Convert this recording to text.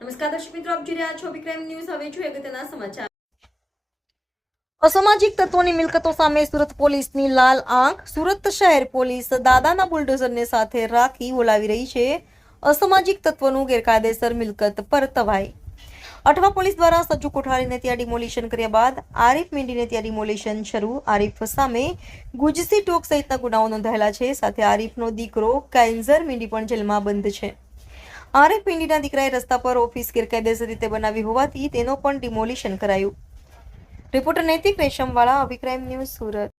નમસ્કાર દર્શક મિત્રો, આપ જોઈ રહ્યા છો વિક્રમ ન્યૂઝ। હવે જોઈએ અગત્યના સમાચાર। અસામાજિક તત્વોની મિલકતો સામે સુરત પોલીસની લાલ આંખ। સુરત શહેર પોલીસ દાદાના બુલડોઝરને સાથે રાખી બોલાવી રહી છે અસામાજિક તત્વોનું ગેરકાયદેસર મિલકત પર તવાઈ। અઠવા પોલીસ દ્વારા સજ્જુ કોઠારીને ત્યાં ડિમોલિશન કર્યા બાદ આરીફ મીંડીને ત્યાં ડિમોલિશન શરૂ। આરીફ સામે ગુજસી ટોક સહિતના ગુનાઓ નોંધાયેલા છે। સાથે આરીફનો દીકરો કાઇન્ઝર મીંડી પણ જેલમાં બંધ છે। આરીફ મીંડીના દીકરાએ રસ્તા પર ઓફિસ ગેરકાયદેસર રીતે બનાવી હોવાથી તેનો પણ ડિમોલિશન કરાયું। રિપોર્ટર નૈતિક રેશમવાળા, અભિક્રાઇમ ન્યૂઝ, સુરત।